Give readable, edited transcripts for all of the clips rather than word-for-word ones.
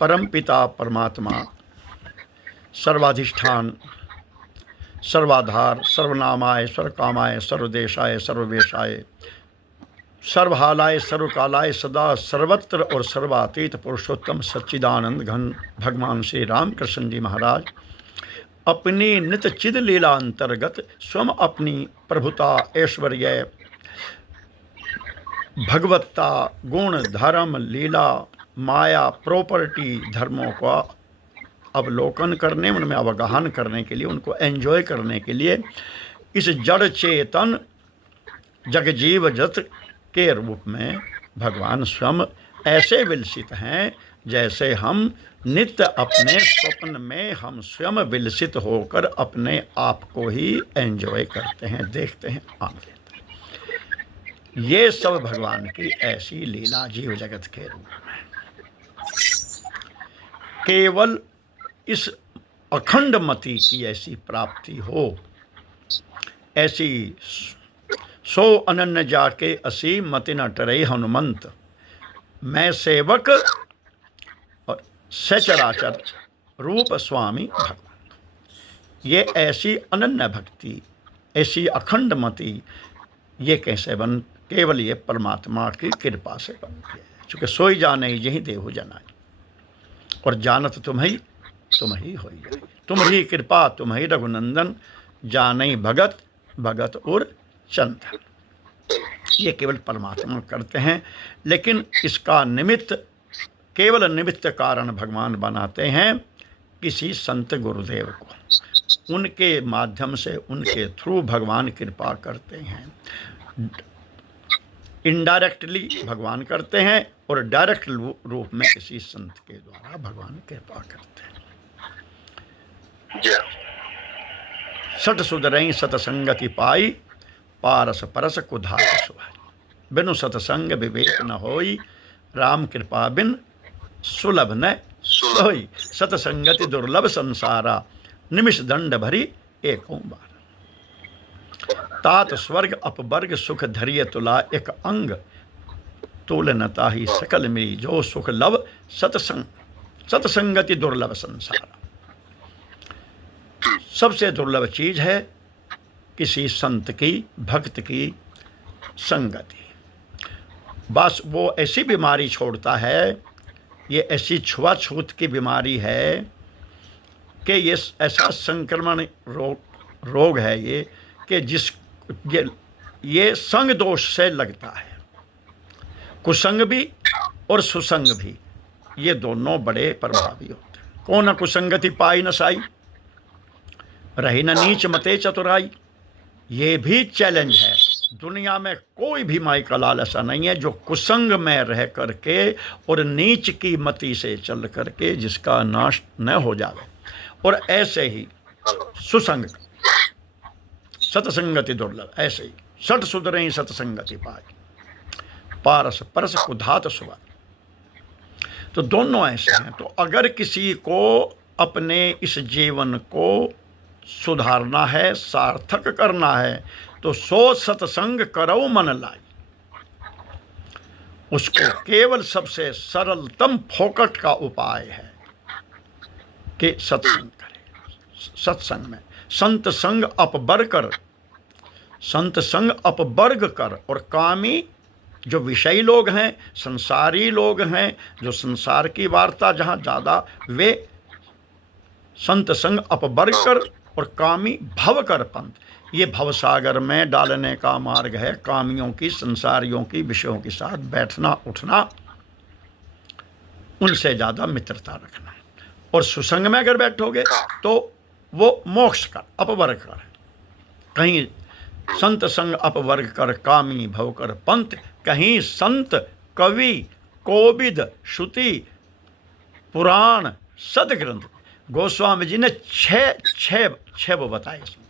परमपिता परमात्मा सर्वाधिष्ठान सर्वाधार सर्वनामाय सर्वकामाय सर्वदेशाय सर्ववेशाय सर्वहालाय सर्वकालाय सदा सर्वत्र और सर्वातीत पुरुषोत्तम सच्चिदानंद घन भगवान श्री रामकृष्ण जी महाराज अपनी नित चिद लीला अंतर्गत स्वयं अपनी प्रभुता ऐश्वर्य भगवत्ता गुण धर्म लीला माया प्रॉपर्टी धर्मों का अवलोकन करने, उनमें अवगाहन करने के लिए, उनको एंजॉय करने के लिए इस जड़ चेतन जगजीव जत के रूप में भगवान स्वयं ऐसे विलसित हैं जैसे हम नित्य अपने स्वप्न में हम स्वयं विलसित होकर अपने आप को ही एंजॉय करते हैं, देखते हैं, आनंद लेते हैं। ये सब भगवान की ऐसी लीला जीव जगत के रूप में। केवल इस अखंड मति की ऐसी प्राप्ति हो, ऐसी सो अनन्य जाके असी मति न टरे हनुमंत, मैं सेवक और सचराचर रूप स्वामी भगवान। ये ऐसी अनन्य भक्ति, ऐसी अखंड मति ये कैसे बन? केवल ये परमात्मा की कृपा से बनती है। चूँकि सोई जाने यही देहु जनाई, और जानत तुम ही हो जाए। तुम्हारी कृपा तुम्हारी रघुनंदन, जाने भगत भगत और चंदन। ये केवल परमात्मा करते हैं, लेकिन इसका निमित्त केवल निमित्त कारण भगवान बनाते हैं किसी संत गुरुदेव को। उनके माध्यम से, उनके थ्रू भगवान कृपा करते हैं। इनडायरेक्टली भगवान करते हैं और डायरेक्ट रूप में किसी संत के द्वारा भगवान कृपा करते हैं। सट सुधरई सतसंगति पाई, पारस परस कुधार सुहाई। बिनु सतसंग विवेक न होई, राम कृपा बिन सुलभ न सोई। सतसंगति दुर्लभ संसारा, निमिष दंड भरी एकों बार। तात स्वर्ग अपवर्ग सुख धरिय तुला, एक अंग तुलनता ही सकल मिली। जो सुख लव सतसंग, सतसंगति दुर्लभ संसारा। सबसे दुर्लभ चीज है किसी संत की, भक्त की संगति। बस वो ऐसी बीमारी छोड़ता है, ये ऐसी छुआछूत की बीमारी है कि ये ऐसा संक्रमण रोग है ये, कि ये संग दोष से लगता है। कुसंग भी और सुसंग भी, ये दोनों बड़े प्रभावी होते हैं। कौन कुसंगति पाई न साई, रही न नीच मते चतुराई। ये भी चैलेंज है। दुनिया में कोई भी माई का लाल ऐसा नहीं है जो कुसंग में रह करके और नीच की मति से चल करके जिसका नाश न हो जावे। और ऐसे ही सुसंग, सतसंगति दुर्लभ, ऐसे ही सट सुधरई सतसंगति पाई, पारस परस कुधात सुवा। तो दोनों ऐसे हैं। तो अगर किसी को अपने इस जीवन को सुधारना है, सार्थक करना है, तो सो सत्संग करो मन लाई। उसको केवल सबसे सरलतम फोकट का उपाय है कि सत्संग करे। सत्संग में संत संग अपवर्ग कर, संत संग अपवर्ग कर। और कामी जो विषयी लोग हैं, संसारी लोग हैं, जो संसार की वार्ता जहाँ ज़्यादा, वे संत संग अपवर्ग कर और कामी भव कर पंथ। ये भवसागर में डालने का मार्ग है। कामियों की, संसारियों की, विषयों के साथ बैठना उठना, उनसे ज़्यादा मित्रता रखना। और सुसंग में अगर बैठोगे तो वो मोक्ष का अपवर्ग कर। कहीं संत संग अपवर्ग कर, कामी भव कर पंथ। कहीं संत कवि कोविद श्रुति पुराण सदग्रंथ। गोस्वामी जी ने छह वो बताए इसमें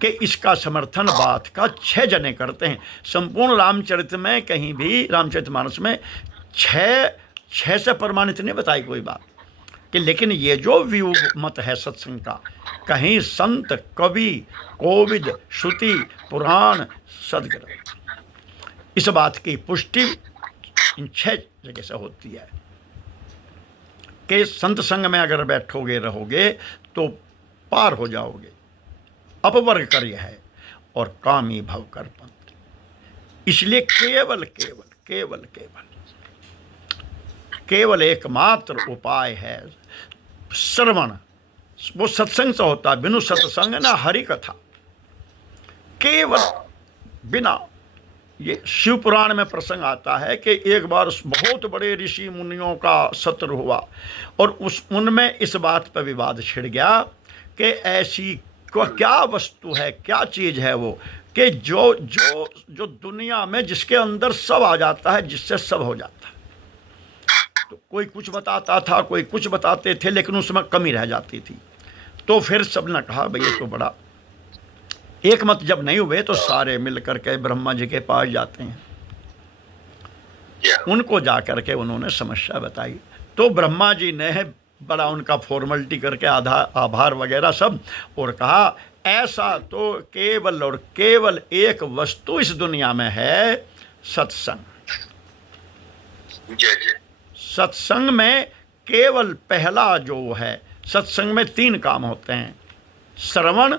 कि इसका समर्थन बात का 6 जने करते हैं। संपूर्ण रामचरित में कहीं भी, रामचरितमानस में 6 से प्रमाणित नहीं बताई कोई बात कि। लेकिन ये जो व्यू मत है सत्संग का, कहीं संत कवि कोविद श्रुति पुराण सदग्रंथ, इस बात की पुष्टि इन 6 जगह से होती है। कि संत संग में अगर बैठोगे रहोगे तो पार हो जाओगे। अपवर्ग कर यह है और कामी भव कर पंथ। इसलिए केवल केवल केवल केवल केवल एकमात्र उपाय है श्रवण। वो सत्संग से होता है, बिनु सत्संग ना हरि कथा। केवल बिना, ये शिव पुराण में प्रसंग आता है कि एक बार उस बहुत बड़े ऋषि मुनियों का सत्र हुआ और उनमें इस बात पर विवाद छिड़ गया कि ऐसी क्या वस्तु है, क्या चीज़ है वो, कि जो जो जो दुनिया में जिसके अंदर सब आ जाता है, जिससे सब हो जाता है। तो कोई कुछ बताता था, कोई कुछ बताते थे, लेकिन उसमें कमी रह जाती थी। तो फिर सब ने कहा भाई ये तो बड़ा, एक मत जब नहीं हुए तो सारे मिलकर के ब्रह्मा जी के पास जाते हैं। उनको जा करके उन्होंने समस्या बताई तो ब्रह्मा जी ने बड़ा उनका फॉर्मेलिटी करके आभार वगैरह सब, और कहा ऐसा तो केवल और केवल एक वस्तु इस दुनिया में है, सत्संग। सत्संग में केवल पहला जो है, सत्संग में 3 काम होते हैं। श्रवण,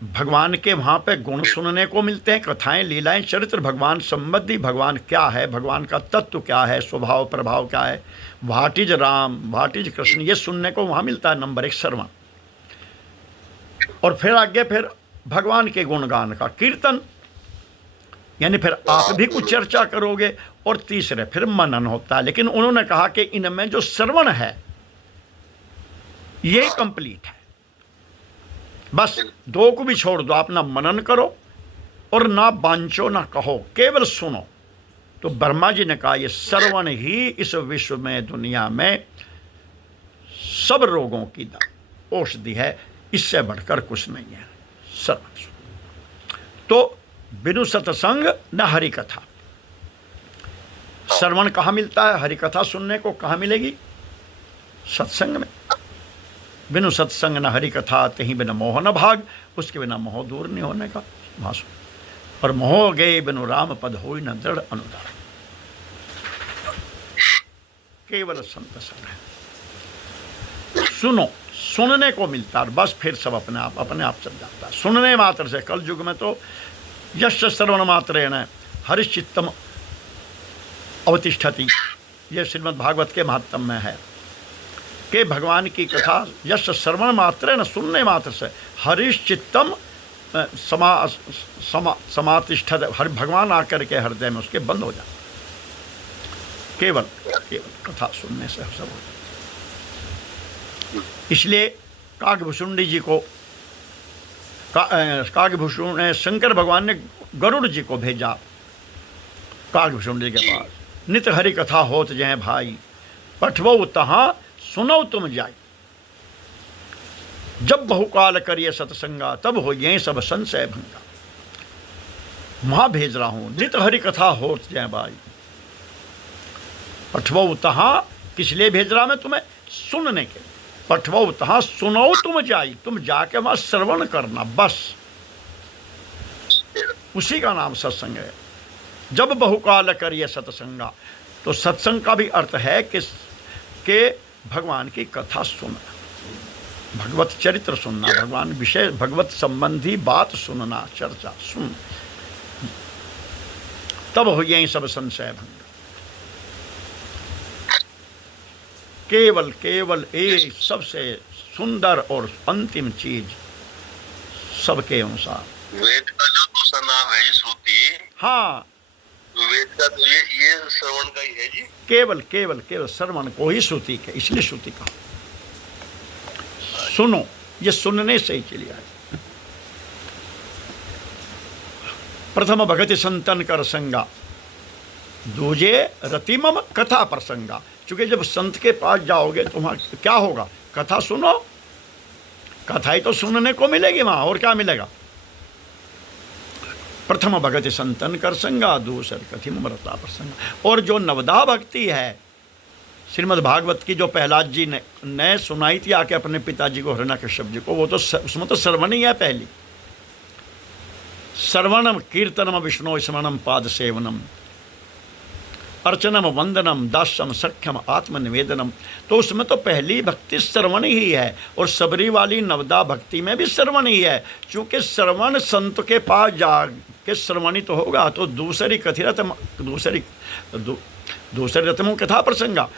भगवान के वहाँ पे गुण सुनने को मिलते हैं, कथाएं, लीलाएं, चरित्र, भगवान संबंधी, भगवान क्या है, भगवान का तत्व क्या है, स्वभाव प्रभाव क्या है, what is Ram, what is Krishna, ये सुनने को वहाँ मिलता है। नंबर 1 श्रवण। और फिर आगे फिर भगवान के गुणगान का कीर्तन, यानी फिर आप भी कुछ चर्चा करोगे। और तीसरे फिर मनन होता है। लेकिन उन्होंने कहा कि इनमें जो श्रवण है ये कंप्लीट है। बस 2 को भी छोड़ दो, आप ना मनन करो और ना बांचो ना कहो, केवल सुनो। तो ब्रह्मा जी ने कहा ये श्रवण ही इस विश्व में, दुनिया में सब रोगों की औषधि है, इससे बढ़कर कुछ नहीं है। श्रवण। तो बिनु सत्संग न हरि कथा। श्रवण कहाँ मिलता है? हरि कथा सुनने को कहाँ मिलेगी? सत्संग में। बिनु सत्संग न हरि कथा, तहीं बिना मोह न भाग। उसके बिना मोह दूर नहीं होने का भाषण। और मोह गए बिनु राम पद होई न दृढ़ अनुराग। केवल संत संग है। सुनो, सुनने को मिलता है, बस फिर सब अपने आप चल जाता है। सुनने मात्र से, कल युग में तो यश श्रवण मात्रेण हरिश्चित्तम अवतिष्ठति, यह श्रीमद् भागवत के महात्म में है कि भगवान की कथा यश श्रवण मात्रेण, सुनने मात्र से हरिश्चित्तम समातिष्ठत, हर भगवान आकर के हृदय में उसके बंद हो जाता। केवल कथा सुनने से सब हो जाता। इसलिए काकभूषुंडी जी को, काकभूषुंड शंकर भगवान ने गरुड़ जी को भेजा काकभूषुंडी के पास। नित हरि कथा होत जय भाई, पठवो तहाँ सुनो तुम जाई। जब बहुकाल करिए सत्संगा, तब हो ये सब संशय भंगा। वहां भेज रहा हूं, नित हरि कथा होत जय भाई। पठवो तहाँ किस लिए भेज रहा मैं तुम्हें? सुनने के। पठवो तहाँ सुनो तुम जाई, तुम जाके वहां श्रवण करना, बस उसी का नाम सत्संग है। जब बहुकाल करिए सत्संगा, तो सत्संग का भी अर्थ है कि भगवान की कथा सुनना, भगवत चरित्र सुनना, भगवान विषय, भगवत संबंधी बात सुनना, चर्चा सुन, तब हो यही सब संशय भंग। केवल केवल एक सबसे सुंदर और अंतिम चीज सबके अनुसार। वेद का जो दूसरा नाम है श्रुति, हाँ, वेद का तो ये श्रवण का ही है जी। केवल केवल केवल श्रवण को ही श्रुति के, इसलिए श्रुति कहा। सुनो, ये सुनने से ही चली आए। प्रथम भगति संतन कर संगा, दूजे रतिमम कथा प्रसंगा। चूंकि जब संत के पास जाओगे तो वहाँ क्या होगा? कथा सुनो, कथा ही तो सुनने को मिलेगी वहाँ, और क्या मिलेगा? प्रथम भगति संतन कर संगा, दूसर कथिम रता प्रसंगा। और जो नवदा भक्ति है श्रीमद् भागवत की, जो प्रहलाद जी ने सुनाई थी आके अपने पिताजी को, हिरण्यकश्यप जी को, वो तो उसमें तो श्रवण ही है पहली। श्रवणम कीर्तनम विष्णु स्मरणम पाद सेवनम अर्चनम वंदनम दास्यम सख्यम आत्मनिवेदनम। तो उसमें तो पहली भक्ति श्रवण ही है, और सबरी वाली नवदा भक्ति में भी श्रवण ही है। चूँकि श्रवण संत के पास जा के श्रवणी तो होगा, तो दूसरी कथिरतम दूसरी रतमों कथा प्रसंगा।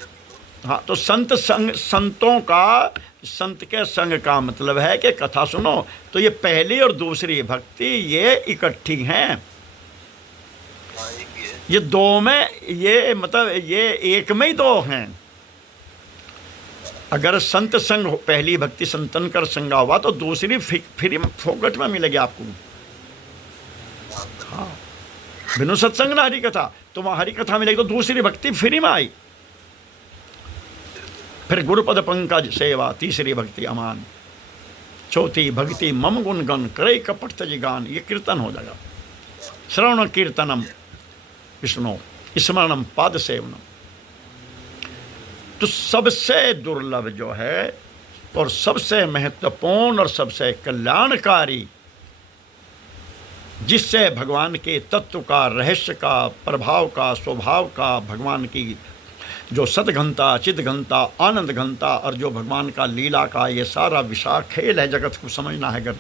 हाँ, तो संतों का, संत के संग का मतलब है कि कथा सुनो। तो ये पहली और दूसरी भक्ति ये इकट्ठी हैं, ये दो में, ये मतलब ये एक में ही दो हैं। अगर संत संग पहली भक्ति संतन कर संगा हुआ तो दूसरी फ्री फोकट में मिलेगी आपको। हाँ, बिनु सत्संग ना हरि कथा, तो वहाँ हरि कथा मिलेगी, तो दूसरी भक्ति फ्री में आई। फिर गुरुपद पंकज सेवा, तीसरी भक्ति अमान, चौथी भक्ति मम गुण गण करे कपट तज गान, ये कीर्तन हो जाएगा। श्रवण कीर्तनम विष्णु स्मरणम पाद सेवनम। तो सबसे दुर्लभ जो है और सबसे महत्वपूर्ण और सबसे कल्याणकारी, जिससे भगवान के तत्व का, रहस्य का, प्रभाव का, स्वभाव का, भगवान की जो सदघनता, चिदघनता, आनंद घनता और जो भगवान का लीला का ये सारा विशाल खेल है, जगत को समझना है। अगर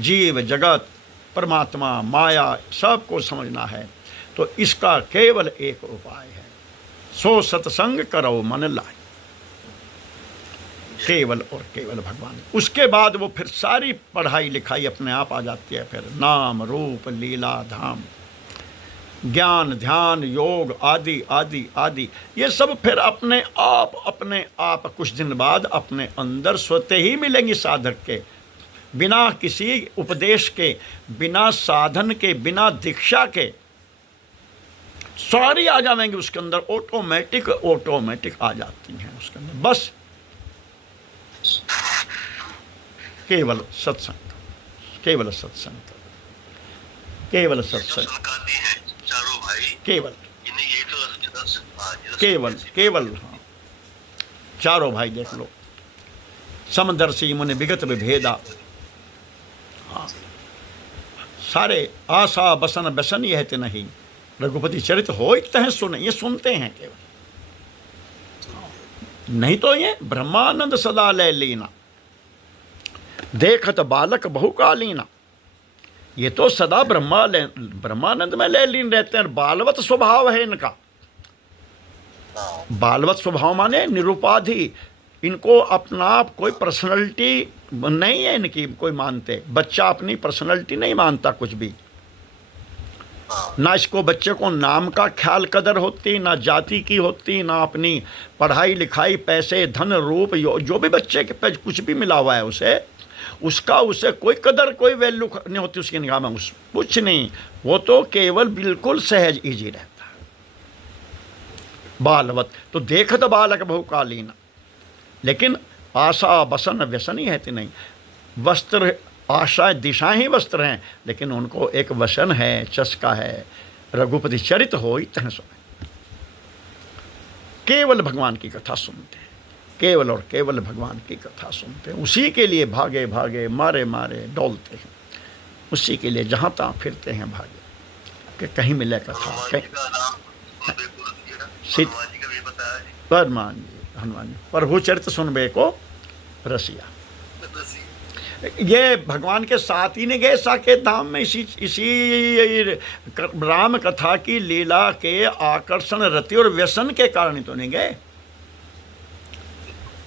जीव जगत परमात्मा माया सबको समझना है तो इसका केवल एक उपाय है, सो सत्संग करो मन लाए, केवल और केवल भगवान। उसके बाद वो फिर सारी पढ़ाई लिखाई अपने आप आ जाती है। फिर नाम रूप लीला धाम, ज्ञान ध्यान योग आदि आदि आदि, ये सब फिर अपने आप कुछ दिन बाद अपने अंदर स्वतः ही मिलेंगी साधक के, बिना किसी उपदेश के, बिना साधन के, बिना दीक्षा के, सारी आ जाएंगी उसके अंदर, ऑटोमेटिक आ जाती हैं उसके अंदर। बस केवल सत्संग, केवल सत्संग, केवल सत्संग, केवल केवल केवल। हाँ, चारों भाई देख लो, समदर्शी मुनि विगत विभेदा। हाँ, सारे आशा बसन व्यसन यह ते नहीं, रघुपति चरित हो तह सुने, ये सुनते हैं केवल। नहीं तो ये ब्रह्मानंद सदा ले लीना, देखत बालक बहुकालीना, ये तो सदा ब्रह्मानंद में ले लीन रहते हैं। बालवत स्वभाव है इनका। बालवत स्वभाव माने निरुपाधि, इनको अपना आप कोई पर्सनैलिटी नहीं है इनकी, कोई मानते। बच्चा अपनी पर्सनैलिटी नहीं मानता कुछ भी, ना इसको बच्चे को नाम का ख्याल कदर होती, ना जाति की होती, ना अपनी पढ़ाई लिखाई पैसे धन रूप जो भी बच्चे के पे कुछ भी मिला हुआ है उसे कोई कदर कोई वैल्यू नहीं होती उसकी निगाह में, कुछ नहीं। वो तो केवल बिल्कुल सहज इजी रहता है। बालवत तो देखत बालक बहुकालीन, लेकिन आशा बसन व्यसन ही है नहीं। वस्त्र आशा दिशा ही वस्त्र हैं, लेकिन उनको एक वसन है, चस्का है। रघुपति चरित हो तह सुने, केवल भगवान की कथा सुनते हैं, केवल और केवल भगवान की कथा सुनते हैं। उसी के लिए भागे भागे मारे मारे डोलते हैं, उसी के लिए जहाँ तहाँ फिरते हैं भागे कि कहीं मिले कथा। हनुमान जी प्रभु चरित सुनबे को रसिया, ये भगवान के साथ ही नहीं गए साकेत धाम में, इसी राम कथा की लीला के आकर्षण रति और व्यसन के कारण ही तो नहीं गए।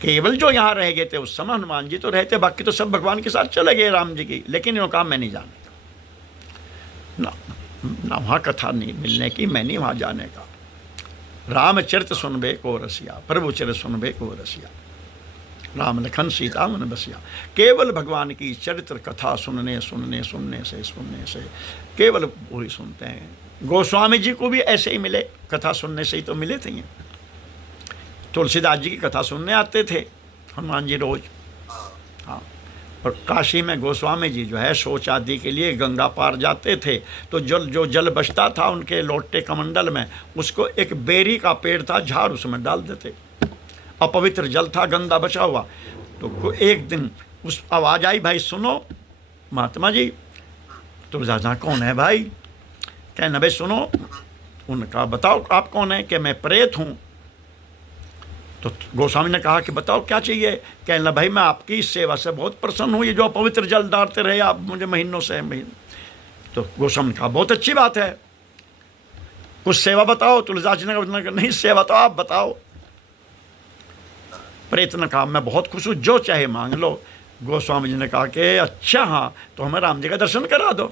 केवल जो यहाँ रह गए थे उस समय हनुमान जी तो रहते, बाकी तो सब भगवान के साथ चले गए राम जी की। लेकिन इन्होंने कहा मैं नहीं जाने का, ना वहाँ कथा नहीं मिलने की, मैं नहीं वहाँ जाने का। रामचरित सुनबे को रसिया, प्रभु चरित सुनबे को रसिया, राम लखन सीता मन बसिया। केवल भगवान की चरित्र कथा सुनने से केवल पूरी सुनते हैं। गोस्वामी जी को भी ऐसे ही मिले, कथा सुनने से ही तो मिले थे। तुलसीदास जी की कथा सुनने आते थे हनुमान जी रोज। हाँ, और काशी में गोस्वामी जी जो है शौच आदि के लिए गंगा पार जाते थे, तो जो जल बचता था उनके लोटे कमंडल में, उसको एक बेरी का पेड़ था, झाड़ उसमें डाल देते। अपवित्र जल था, गंदा बचा हुआ। तो एक दिन उस आवाज़ आई, भाई सुनो महात्मा जी। तुलसीदास कौन है भाई? कहना भाई सुनो, उन्होंने कहा बताओ आप कौन है? कि मैं प्रेत हूँ। तो गोस्वामी ने कहा कि बताओ क्या चाहिए? कहने लगा भाई मैं आपकी इस सेवा से बहुत प्रसन्न हूँ, ये जो पवित्र जल डालते रहे आप मुझे महीनों से तो गोस्वामी ने कहा बहुत अच्छी बात है, कुछ सेवा बताओ। तुलसीदास जी ने कहा नहीं सेवा तो आप बताओ। प्रेत ने कहा मैं बहुत खुश हूँ, जो चाहे मांग लो। गोस्वामी जी ने कहा कि अच्छा हाँ तो हमें राम जी का दर्शन करा दो।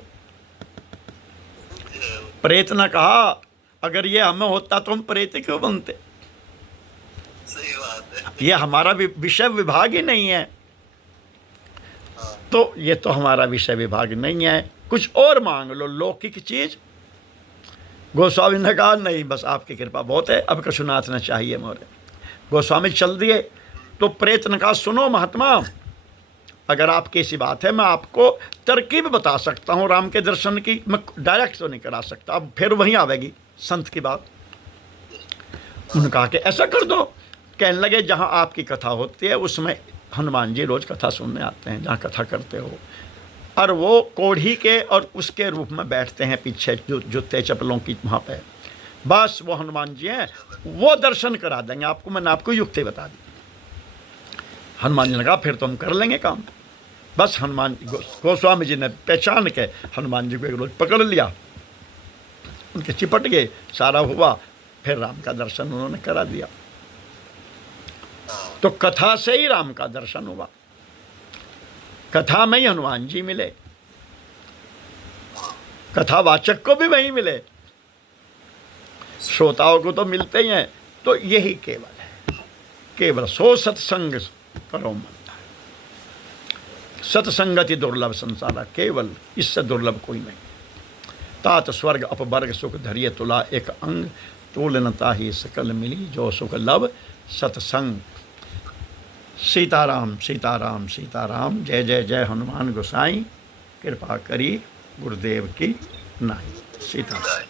प्रेत ने कहा अगर ये हमें होता तो हम प्रेत क्यों बनते? सही बात है। ये हमारा विषय विभाग ही नहीं है। तो ये तो हमारा विषय विभाग नहीं है, कुछ और मांग लो लौकिक चीज। गोस्वामी ने कहा नहीं बस आपकी कृपा बहुत है, अब कशुनाथ ने चाहिए मोरे। गोस्वामी चल दिए। तो प्रेत ने कहा सुनो महात्मा, अगर आपकी ऐसी बात है मैं आपको तरकीब बता सकता हूँ राम के दर्शन की, मैं डायरेक्ट तो नहीं करा सकता, अब फिर वहीं आवेगी संत की बात। उन्होंने कहा कि ऐसा कर दो। कहने लगे जहाँ आपकी कथा होती है उसमें हनुमान जी रोज कथा सुनने आते हैं, जहाँ कथा करते हो, और वो कोढ़ी के और उसके रूप में बैठते हैं पीछे जूते चप्पलों की वहाँ पे, बस वो हनुमान जी हैं, वो दर्शन करा देंगे आपको। मैंने आपको युक्ति बता दी। हनुमान जी ने कहा फिर तो हम कर लेंगे काम। बस हनुमान गोस्वामी जी ने पहचान के हनुमान जी को एक रोज पकड़ लिया, उनके चिपट गए, सारा हुआ, फिर राम का दर्शन उन्होंने करा दिया। तो कथा से ही राम का दर्शन हुआ, कथा में ही हनुमान जी मिले, कथावाचक को भी वही मिले, श्रोताओं को तो मिलते ही हैं। तो यही केवल है, केवल सो सत्संग करो मनता है। सत्संगति दुर्लभ संसार, केवल इससे दुर्लभ कोई नहीं। तात स्वर्ग अपवर्ग सुख धरिय तुला एक अंग, तुलनता ही सकल मिली जो सुख लभ सत्संग। सीताराम सीताराम सीताराम, जय जय जय हनुमान गोसाई, कृपा करी गुरुदेव की नाई। सीताराम।